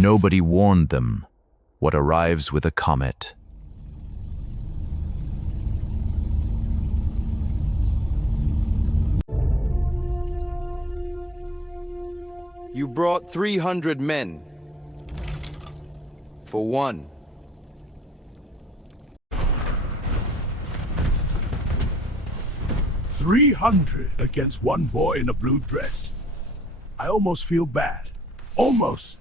Nobody warned them. What arrives with a comet. You brought 300 men. For one. "300 against one boy in a blue dress. I almost feel bad. Almost."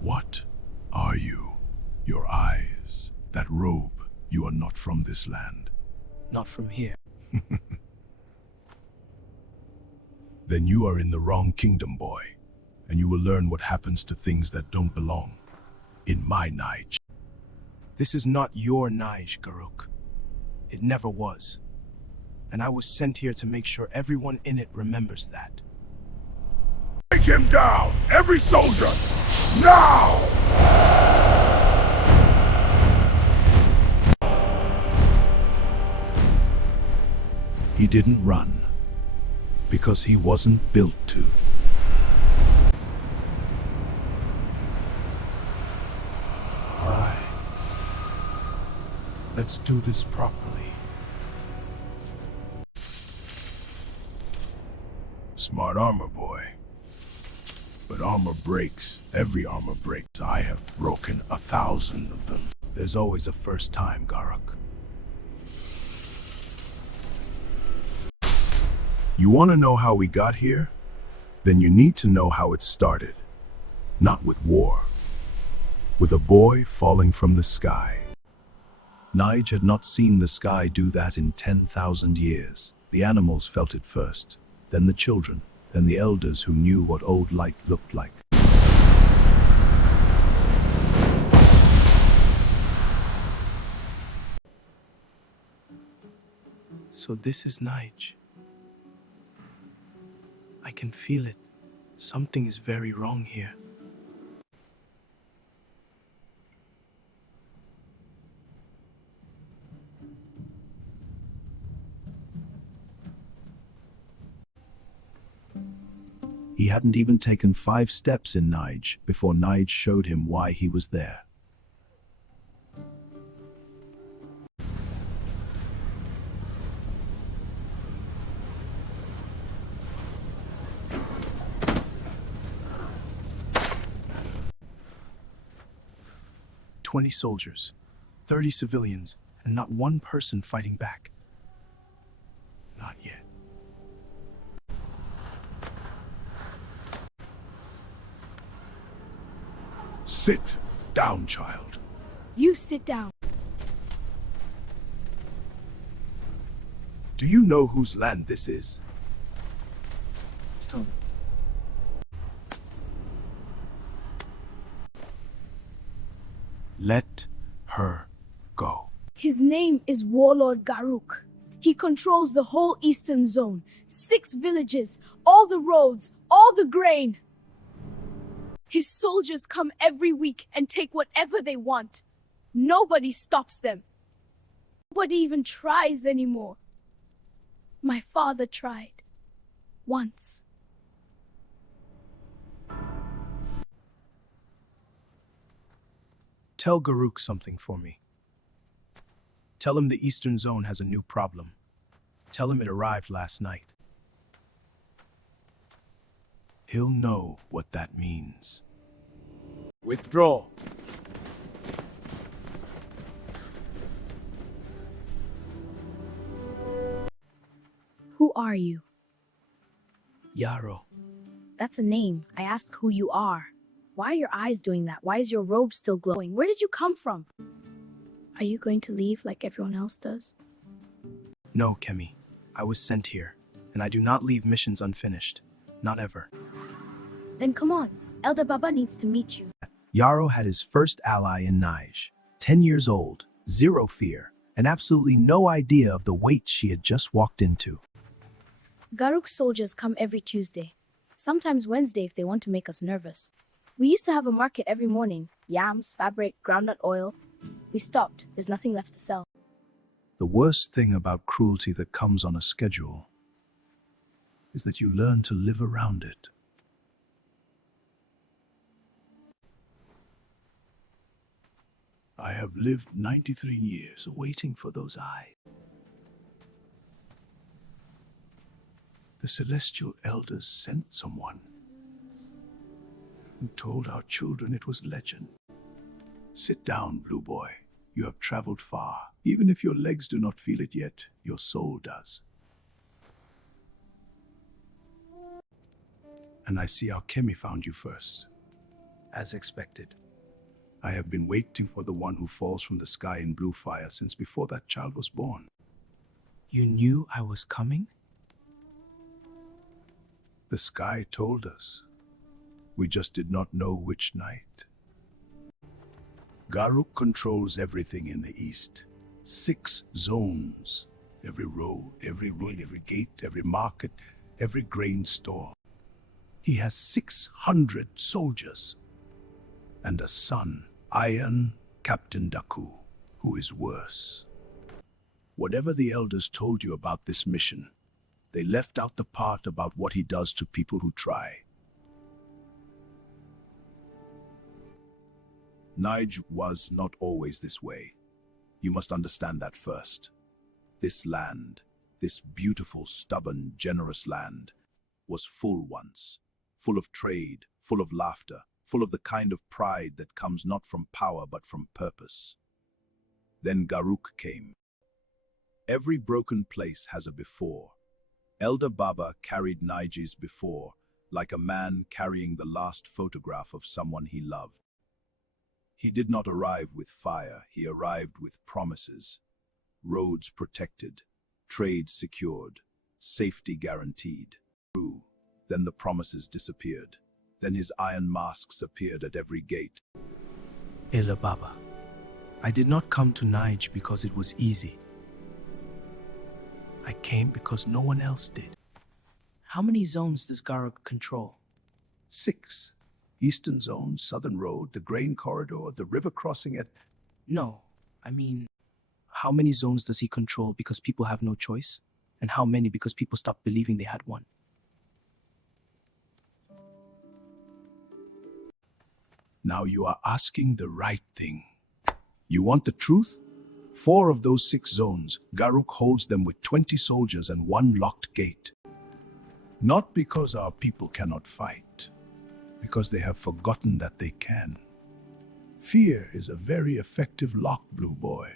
"What are you? Your eyes, that robe. You are not from this land." Not from here. "Then you are in the wrong kingdom, boy. And you will learn what happens to things that don't belong. In my Naij." This is not your Naij, Garuk. It never was. And I was sent here to make sure everyone in it remembers that. "Take him down! Every soldier! Now!" He didn't run. Because he wasn't built to. All right. Let's do this properly. Smart armor, boy. But armor breaks. Every armor breaks. I have broken 1,000 of them. There's always a first time, Garuk. You want to know how we got here? Then you need to know how it started. Not with war. With a boy falling from the sky. Naij had not seen the sky do that in 10,000 years. The animals felt it first, then the children, then the elders who knew what old light looked like. So this is Naij. I can feel it. Something is very wrong here. He hadn't even taken 5 steps in Naij before Naij showed him why he was there. "20 soldiers, 30 civilians, and not one person fighting back. Not yet." Sit down, child. You sit down. Do you know whose land this is? Tell me. Let her go. His name is Warlord Garuk. He controls the whole eastern zone, 6 villages, all the roads, all the grain. His soldiers come every week and take whatever they want. Nobody stops them. Nobody even tries anymore. My father tried. Once. Tell Garuk something for me. Tell him the Eastern Zone has a new problem. Tell him it arrived last night. He'll know what that means. Withdraw. Who are you? Yaro. That's a name. I asked who you are. Why are your eyes doing that? Why is your robe still glowing? Where did you come from? Are you going to leave like everyone else does? No, Kemi. I was sent here, and I do not leave missions unfinished. Not ever. Then come on. Elder Baba needs to meet you. Yaro had his first ally in Naij. 10 years old, 0 fear, and absolutely no idea of the weight she had just walked into. Garuk soldiers come every Tuesday. Sometimes Wednesday if they want to make us nervous. We used to have a market every morning. Yams, fabric, groundnut oil. We stopped. There's nothing left to sell. The worst thing about cruelty that comes on a schedule is that you learn to live around it. I have lived 93 years waiting for those eyes. The celestial elders sent someone who told our children it was legend. Sit down, Blue Boy. You have traveled far. Even if your legs do not feel it yet, your soul does. And I see how Kemi found you first. As expected. I have been waiting for the one who falls from the sky in blue fire since before that child was born. You knew I was coming? The sky told us. We just did not know which night. Garuk controls everything in the east. 6 zones. Every road, every gate, every market, every grain store. He has 600 soldiers. And a son, Iron Captain Daku, who is worse. Whatever the elders told you about this mission, they left out the part about what he does to people who try. Naij was not always this way. You must understand that first. This land, this beautiful, stubborn, generous land, was full once. Full of trade, full of laughter, full of the kind of pride that comes not from power but from purpose. Then Garuk came. Every broken place has a before. Elder Baba carried Naij's before, like a man carrying the last photograph of someone he loved. He did not arrive with fire, he arrived with promises. Roads protected, trade secured, safety guaranteed. Then the promises disappeared. Then his iron masks appeared at every gate. Elder Baba, I did not come to Naij because it was easy. I came because no one else did. How many zones does Garuk control? 6. Eastern Zone, Southern Road, the Grain Corridor, the river crossing at... No, I mean, how many zones does he control because people have no choice? And how many because people stopped believing they had one? Now you are asking the right thing. You want the truth? 4 of those 6 zones, Garuk holds them with 20 soldiers and 1 locked gate. Not because our people cannot fight, because they have forgotten that they can. Fear is a very effective lock, Blue Boy.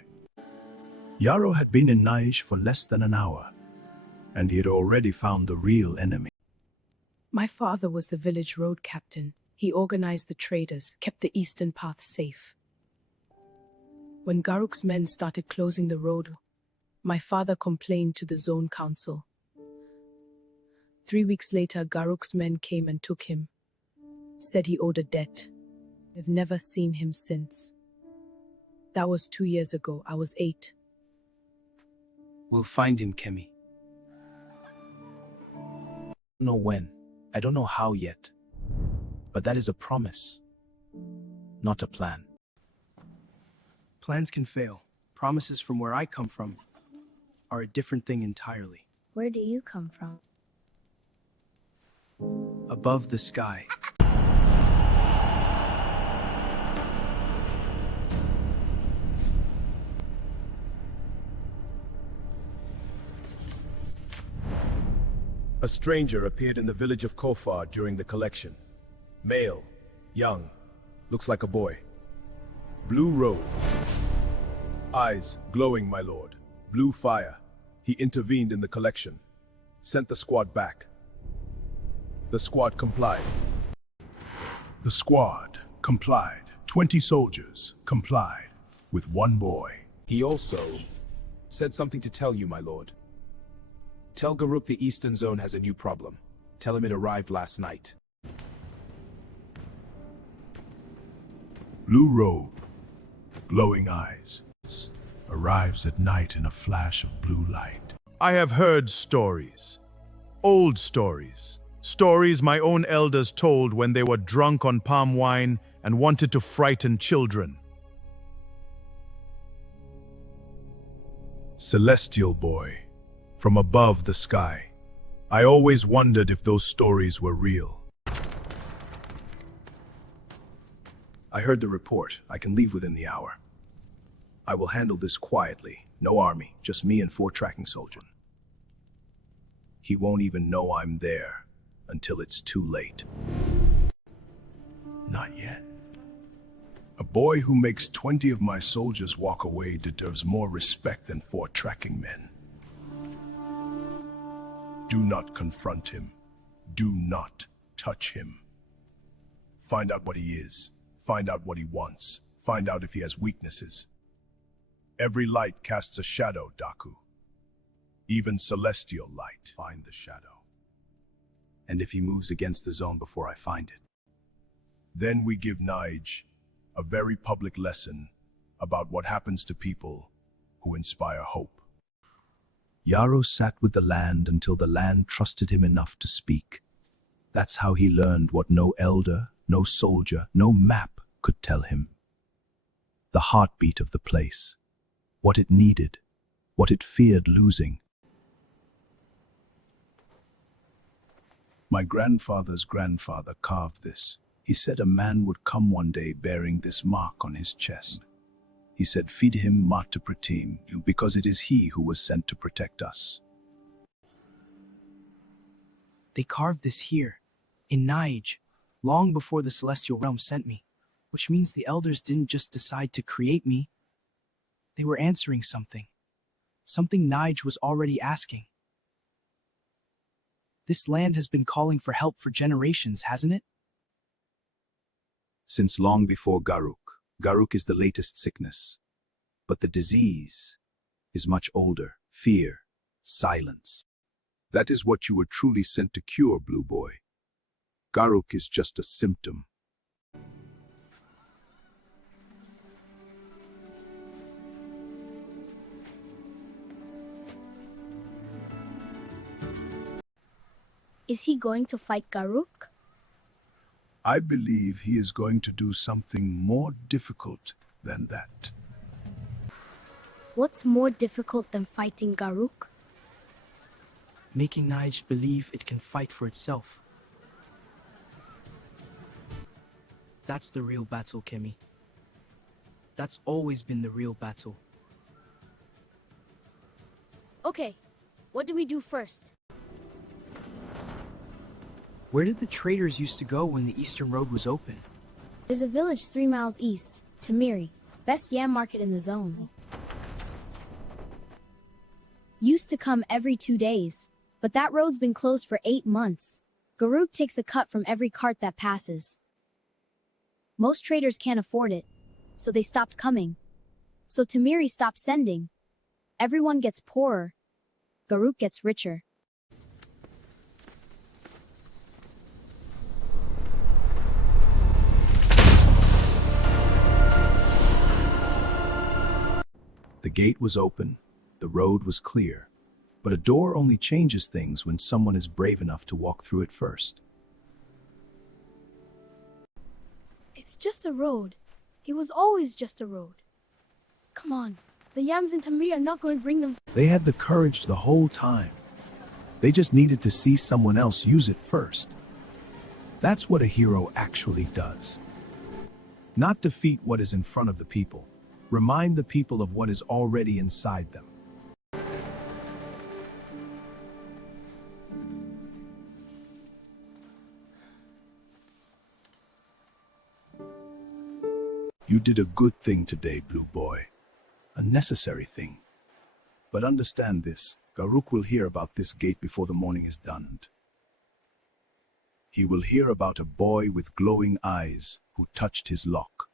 Yaro had been in Naij for less than an hour, and he had already found the real enemy. My father was the village road captain. He organized the traders, kept the eastern path safe. When Garuk's men started closing the road, my father complained to the zone council. 3 weeks later, Garuk's men came and took him. Said he owed a debt. I've never seen him since. That was 2 years ago. I was 8. We'll find him, Kemi. I don't know when. I don't know how yet. But that is a promise, not a plan. Plans can fail. Promises from where I come from are a different thing entirely. Where do you come from? Above the sky. A stranger appeared in the village of Kofar during the collection. Male, young, looks like a boy. Blue robe. Eyes glowing, my lord. Blue fire. He intervened in the collection. Sent the squad back. The squad complied. The squad complied. 20 soldiers complied, with 1 boy. He also said something to tell you, my lord. Tell Garuk the Eastern Zone has a new problem. Tell him it arrived last night. Blue robe, glowing eyes, arrives at night in a flash of blue light. I have heard stories. Old stories. Stories my own elders told when they were drunk on palm wine and wanted to frighten children. Celestial boy, from above the sky. I always wondered if those stories were real. I heard the report. I can leave within the hour. I will handle this quietly. No army, just me and 4 tracking soldiers. He won't even know I'm there until it's too late. Not yet. A boy who makes 20 of my soldiers walk away deserves more respect than 4 tracking men. Do not confront him. Do not touch him. Find out what he is. Find out what he wants. Find out if he has weaknesses. Every light casts a shadow, Daku. Even celestial light. Find the shadow. And if he moves against the zone before I find it. Then we give Naij a very public lesson about what happens to people who inspire hope. Yaro sat with the land until the land trusted him enough to speak. That's how he learned what no elder, no soldier, no map could tell him. The heartbeat of the place. What it needed. What it feared losing. My grandfather's grandfather carved this. He said a man would come one day bearing this mark on his chest. He said, feed him Mata Pratim, because it is he who was sent to protect us. They carved this here, in Naij, long before the Celestial Realm sent me, which means the elders didn't just decide to create me. They were answering something. Something Naij was already asking. This land has been calling for help for generations, hasn't it? Since long before Garuk. Garuk is the latest sickness. But the disease is much older. Fear, silence. That is what you were truly sent to cure, Blue Boy. Garuk is just a symptom. Is he going to fight Garuk? I believe he is going to do something more difficult than that. What's more difficult than fighting Garuk? Making Naij believe it can fight for itself. That's the real battle, Kemi. That's always been the real battle. Okay, what do we do first? Where did the traders used to go when the Eastern Road was open? There's a village 3 miles east, Tamiri, best yam market in the zone. Used to come every 2 days, but that road's been closed for 8 months. Garuk takes a cut from every cart that passes. Most traders can't afford it, so they stopped coming. So Tamiri stopped sending. Everyone gets poorer. Garuk gets richer. The gate was open, the road was clear, but a door only changes things when someone is brave enough to walk through it first. It's just a road. It was always just a road. Come on, the yams in Tamiri are not going to bring them. They had the courage the whole time. They just needed to see someone else use it first. That's what a hero actually does. Not defeat what is in front of the people. Remind the people of what is already inside them. You did a good thing today, Blue Boy. A necessary thing. But understand this, Garuk will hear about this gate before the morning is done. He will hear about a boy with glowing eyes who touched his lock.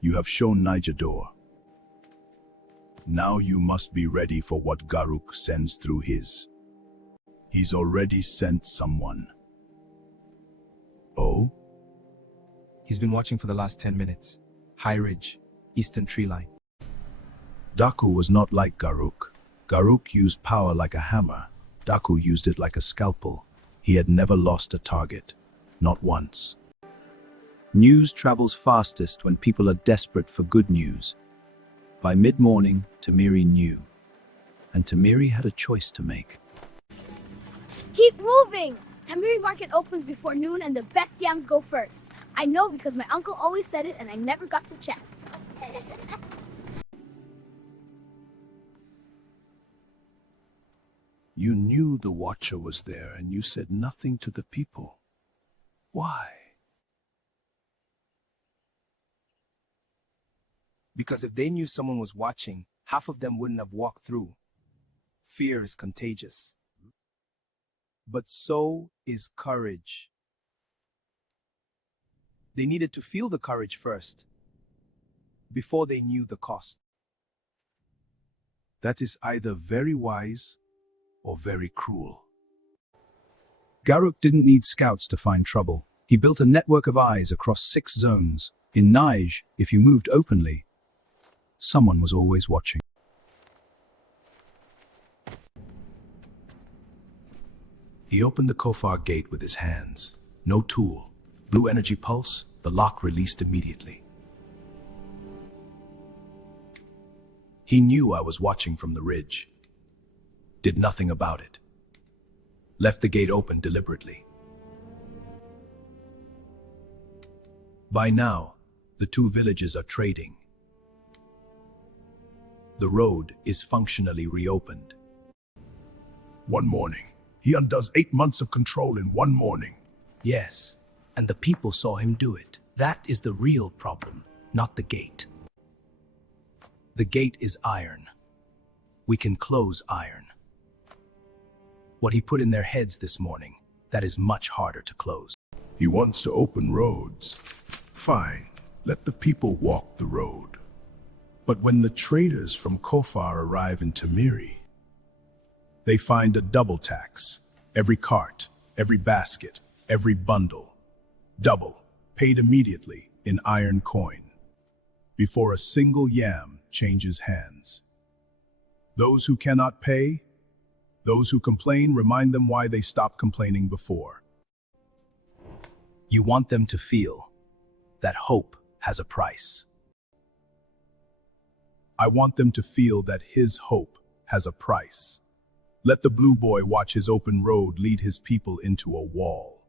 You have shown Naij a door. Now you must be ready for what Garuk sends through his. He's already sent someone. Oh? He's been watching for the last 10 minutes. High Ridge, Eastern Tree Line. Daku was not like Garuk. Garuk used power like a hammer. Daku used it like a scalpel. He had never lost a target. Not once. News travels fastest when people are desperate for good news. By mid-morning, Tamiri knew. And Tamiri had a choice to make. Keep moving! Tamiri market opens before noon and the best yams go first. I know because my uncle always said it and I never got to check. You knew the Watcher was there and you said nothing to the people. Why? Because if they knew someone was watching, half of them wouldn't have walked through. Fear is contagious. But so is courage. They needed to feel the courage first, before they knew the cost. That is either very wise or very cruel. Garuk didn't need scouts to find trouble. He built a network of eyes across 6 zones. In Naij, if you moved openly, someone was always watching. He opened the Kofar gate with his hands. No tool. Blue energy pulse, the lock released immediately. He knew I was watching from the ridge. Did nothing about it. Left the gate open deliberately. By now, the 2 villages are trading. The road is functionally reopened. One morning. He undoes 8 months of control in one morning. Yes, and the people saw him do it. That is the real problem, not the gate. The gate is iron. We can close iron. What he put in their heads this morning, that is much harder to close. He wants to open roads. Fine, let the people walk the road. But when the traders from Kofar arrive in Tamiri, they find a double tax. Every cart, every basket, every bundle. Double, paid immediately in iron coin. Before a single yam changes hands. Those who cannot pay, those who complain, remind them why they stopped complaining before. You want them to feel that hope has a price. I want them to feel that his hope has a price. Let the blue boy watch his open road lead his people into a wall.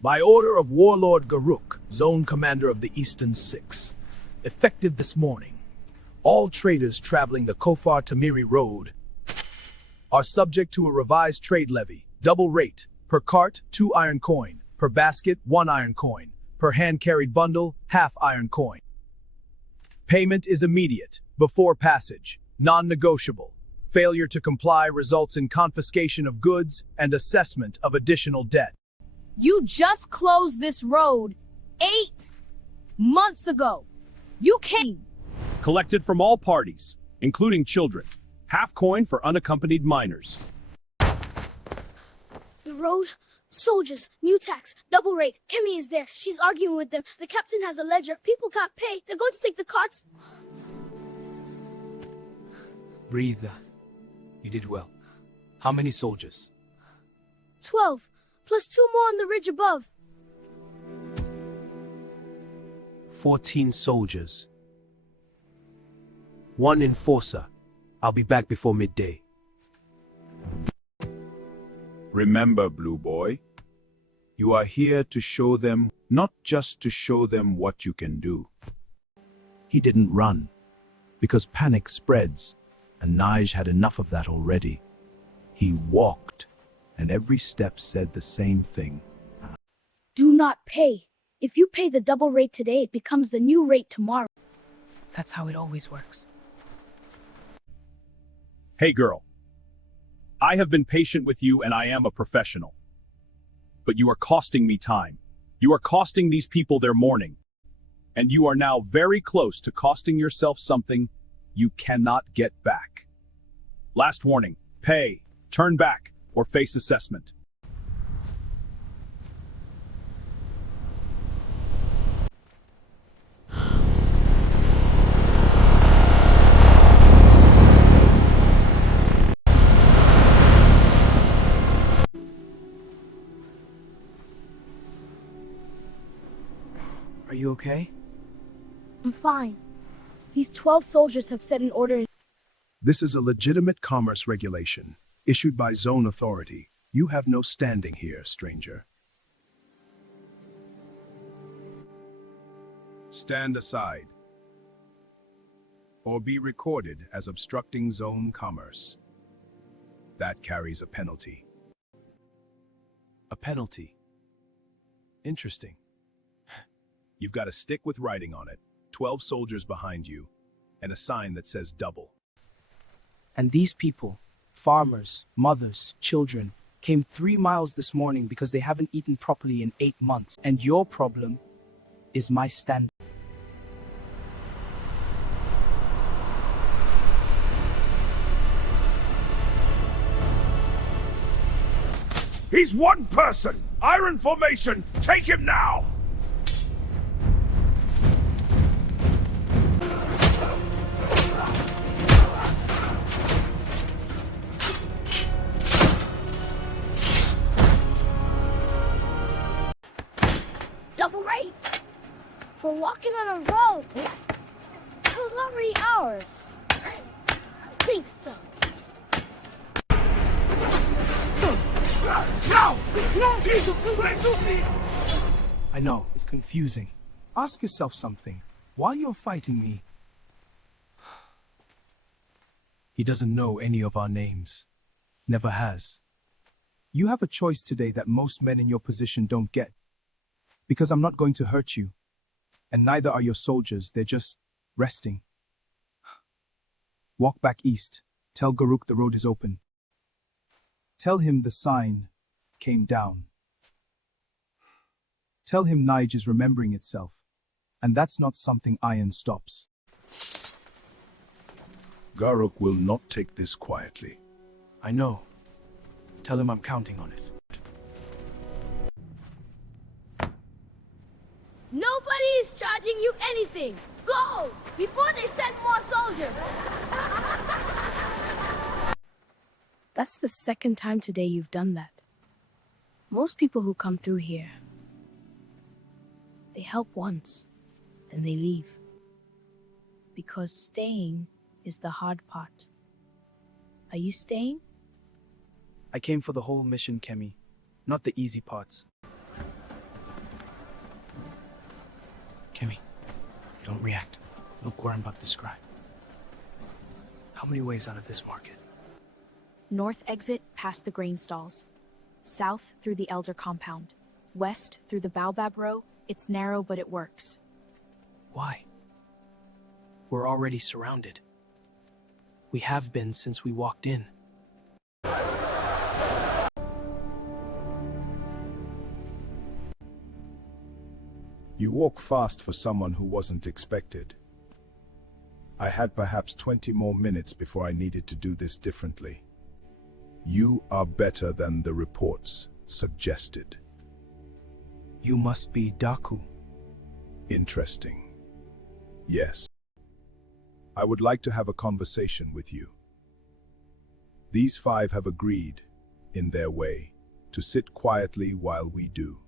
By order of Warlord Garuk, Zone Commander of the Eastern Six, effective this morning, all traders traveling the Kofar Tamiri Road are subject to a revised trade levy, double rate, per cart 2 iron coin, per basket 1 iron coin, per hand-carried bundle half iron coin. Payment is immediate, before passage, non-negotiable. Failure to comply results in confiscation of goods and assessment of additional debt. You just closed this road 8 months ago. You can't. Collected from all parties, including children. Half coin for unaccompanied minors. The road, soldiers, new tax, double rate. Kemi is there. She's arguing with them. The captain has a ledger. People can't pay. They're going to take the carts. Breathe. You did well. How many soldiers? 12, plus 2 more on the ridge above. 14 soldiers. 1 enforcer. I'll be back before midday. Remember, Blue Boy, you are here to show them, not just to show them what you can do. He didn't run, because panic spreads, and Naij had enough of that already. He walked, and every step said the same thing. Do not pay. If you pay the double rate today, it becomes the new rate tomorrow. That's how it always works. Hey girl, I have been patient with you and I am a professional. But you are costing me time. You are costing these people their morning. And you are now very close to costing yourself something you cannot get back. Last warning, pay, turn back, or face assessment. Are you okay? I'm fine. These 12 soldiers have set an order. This is a legitimate commerce regulation, issued by zone authority. You have no standing here, stranger. Stand aside, or be recorded as obstructing zone commerce. That carries a penalty. A penalty. Interesting. You've got a stick with writing on it, 12 soldiers behind you, and a sign that says double. And these people, farmers, mothers, children, came 3 miles this morning because they haven't eaten properly in 8 months. And your problem is my stand. He's one person! Iron formation! Take him now! Double rate for walking on a road. It was already ours. I think so. I know, it's confusing. Ask yourself something. While you're fighting me, he doesn't know any of our names. Never has. You have a choice today that most men in your position don't get. Because I'm not going to hurt you. And neither are your soldiers, they're just resting. Walk back east. Tell Garuk the road is open. Tell him the sign came down. Tell him Naij is remembering itself. And that's not something iron stops. Garuk will not take this quietly. I know. Tell him I'm counting on it. Nobody is charging you anything. Go before they send more soldiers. That's the second time today you've done that. Most people who come through here, they help once, then they leave. Because staying is the hard part. Are you staying? I came for the whole mission, Kemi, not the easy parts. Kemi, don't react. Look where I'm about to describe. How many ways out of this market? North exit past the grain stalls. South through the elder compound. West through the baobab row. It's narrow, but it works. Why? We're already surrounded. We have been since we walked in. You walk fast for someone who wasn't expected. I had perhaps 20 more minutes before I needed to do this differently. You are better than the reports suggested. You must be Daku. Interesting. Yes. I would like to have a conversation with you. These 5 have agreed, in their way, to sit quietly while we do.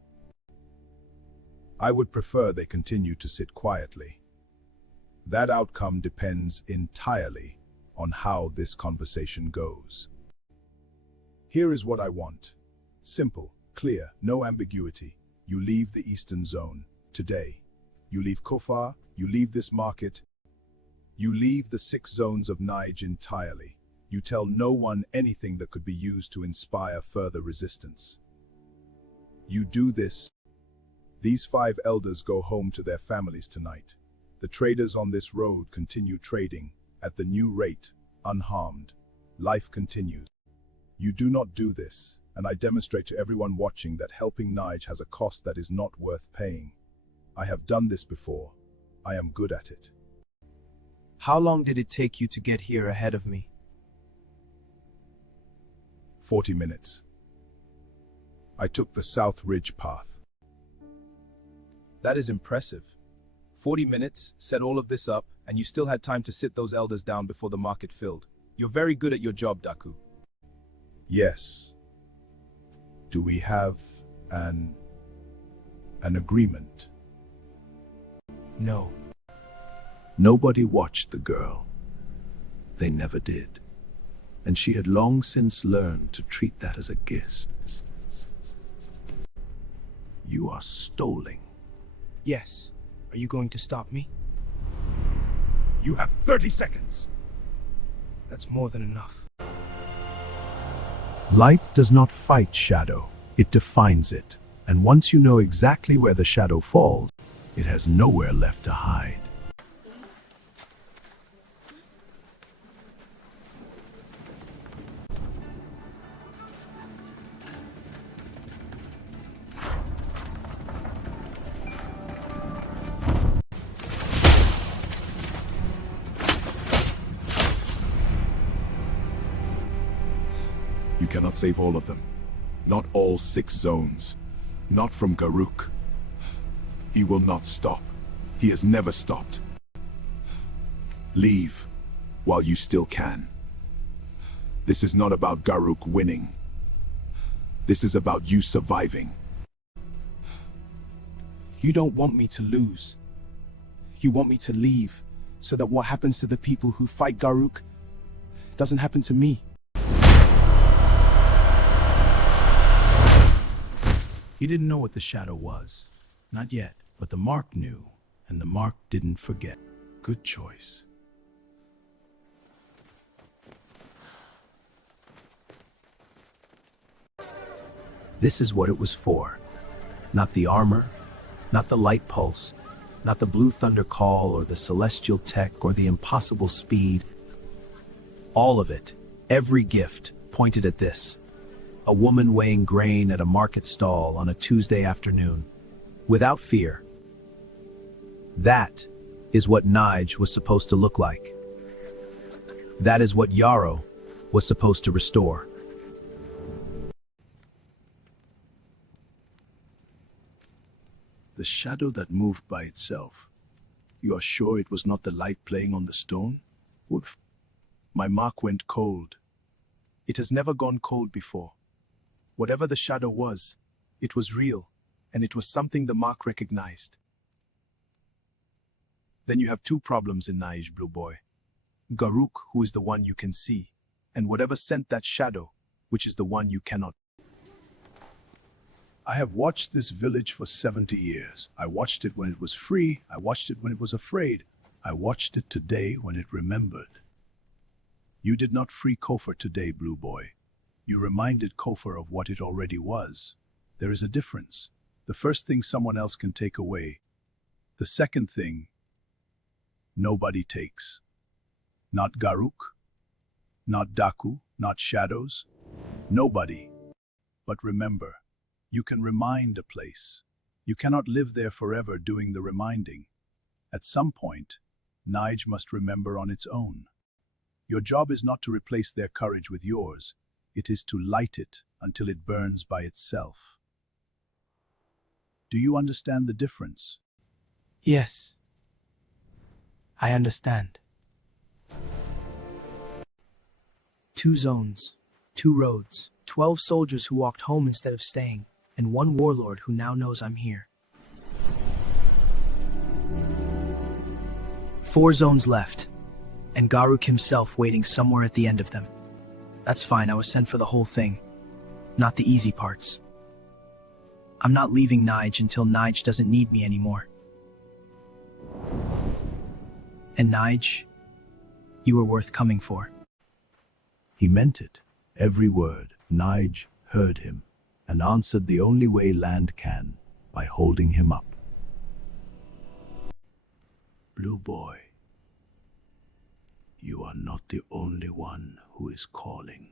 I would prefer they continue to sit quietly. That outcome depends entirely on how this conversation goes. Here is what I want. Simple, clear, no ambiguity. You leave the Eastern Zone today. You leave Kofar, you leave this market. You leave the 6 zones of Naij entirely. You tell no one anything that could be used to inspire further resistance. You do this. These 5 elders go home to their families tonight. The traders on this road continue trading at the new rate, unharmed. Life continues. You do not do this, and I demonstrate to everyone watching that helping Naij has a cost that is not worth paying. I have done this before. I am good at it. How long did it take you to get here ahead of me? 40 minutes. I took the South Ridge path. That is impressive. 40 minutes, set all of this up, and you still had time to sit those elders down before the market filled. You're very good at your job, Daku. Yes. Do we have an agreement? No. Nobody watched the girl. they never did. And she had long since learned to treat that as a gift. You are stalling. Yes. Are you going to stop me? You have 30 seconds. That's more than enough. Light does not fight shadow, it defines it. And once you know exactly where the shadow falls, it has nowhere left to hide. You cannot save all of them. Not all 6 zones. Not from Garuk. He will not stop. He has never stopped. Leave while you still can. This is not about Garuk winning. This is about you surviving. You don't want me to lose. You want me to leave, so that what happens to the people who fight Garuk doesn't happen to me. He didn't know what the shadow was. Not yet, but the Mark knew, and the Mark didn't forget. Good choice. This is what it was for. Not the armor, not the light pulse, not the blue thunder call or the celestial tech or the impossible speed. All of it, every gift, pointed at this. A woman weighing grain at a market stall on a Tuesday afternoon, without fear. That is what Naij was supposed to look like. That is what Yaro was supposed to restore. The shadow that moved by itself. You are sure it was not the light playing on the stone? Wolf, my mark went cold. It has never gone cold before. Whatever the shadow was, it was real, and it was something the mark recognized. Then you have 2 problems in Naij, Blue Boy. Garuk, who is the one you can see, and whatever sent that shadow, which is the one you cannot. I have watched this village for 70 years. I watched it when it was free. I watched it when it was afraid. I watched it today when it remembered. You did not free Kofar today, Blue Boy. You reminded Kofar of what it already was. There is a difference. The first thing someone else can take away. The second thing, nobody takes. Not Garuk, not Daku, not shadows. Nobody. But remember, you can remind a place. You cannot live there forever doing the reminding. At some point, Naij must remember on its own. Your job is not to replace their courage with yours. It is to light it until it burns by itself. Do you understand the difference? Yes. I understand. 2 zones, 2 roads, 12 soldiers who walked home instead of staying, and 1 warlord who now knows I'm here. 4 zones left, and Garuk himself waiting somewhere at the end of them. That's fine, I was sent for the whole thing, not the easy parts. I'm not leaving Naij until Naij doesn't need me anymore. And Naij, you were worth coming for. He meant it, every word. Naij heard him, and answered the only way land can, by holding him up. Blue Boy, you are not the only one who is calling.